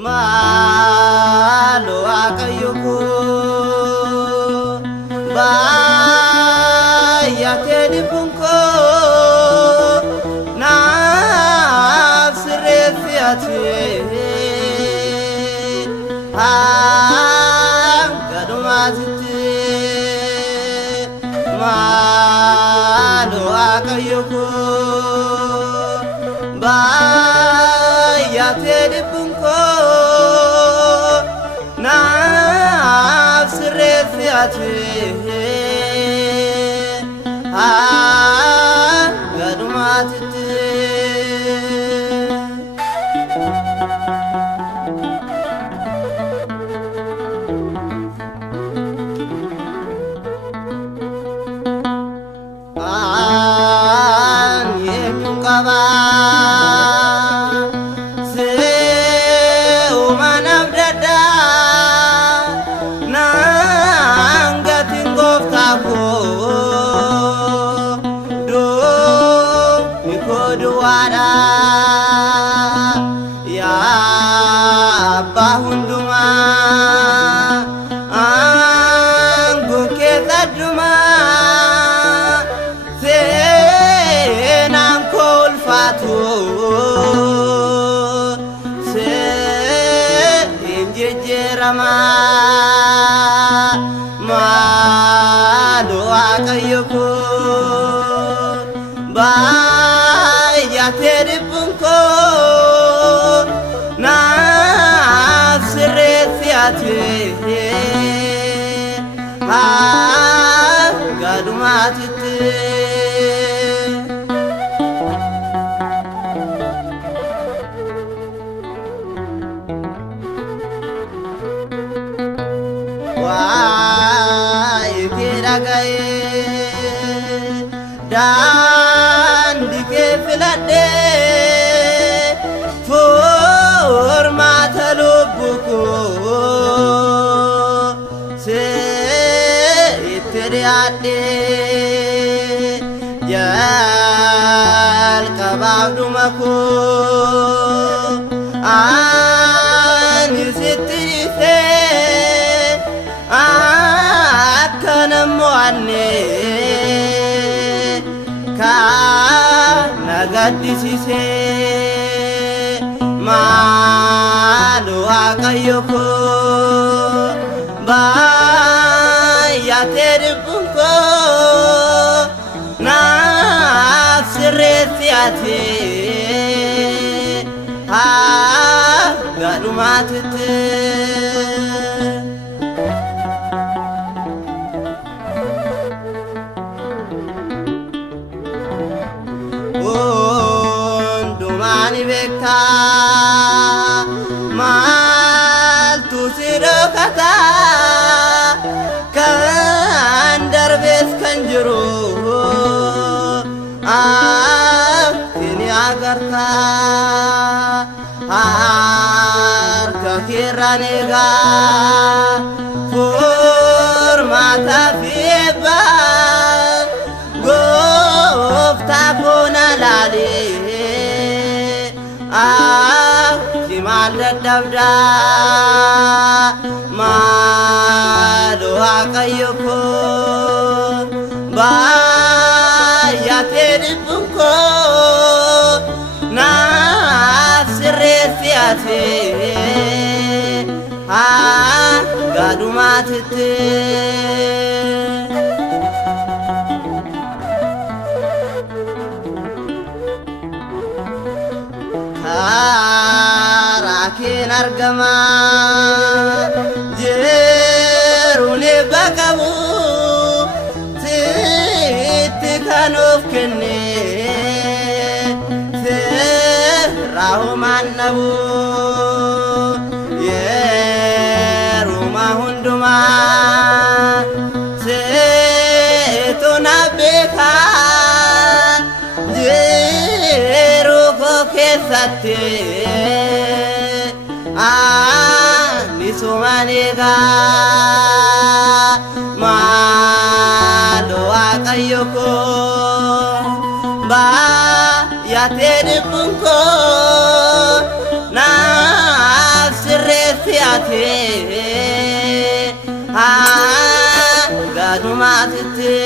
Malo akayoko Baya tedi punko Nafsire fiati Gadumaziti Malo akayoko Baya tedi punko Nafsire fiati Gadumaziti Kaba se umanam dada nangatin goftako do ikoduwada ya bahunduma anggu ketaduma Rama Malo akayoko Baya tedi punko Nafsire fiati Gadumatiti Dan dikefilade formata lubbuko se ittiriade jal kabadumako anisitirife akanamoane nagadisise Malo akayoko Baya tedi punko Nafsire fiati Gadumatiti Dumani bekta mal tu sirakata kan darbes kanjuru kini agarta harga kiranega formata fiba gofta kona lali Kimal dabda Malo akayoko Baya tedi punko Nafsire fiati Gadumatiti Rakin argama jerune bakamu sitti kanuf kenne rahumanabu yeruma hunduma setuna beka kesate nisumaniga Malo akayoko ba ya tedi punko nafsir jettee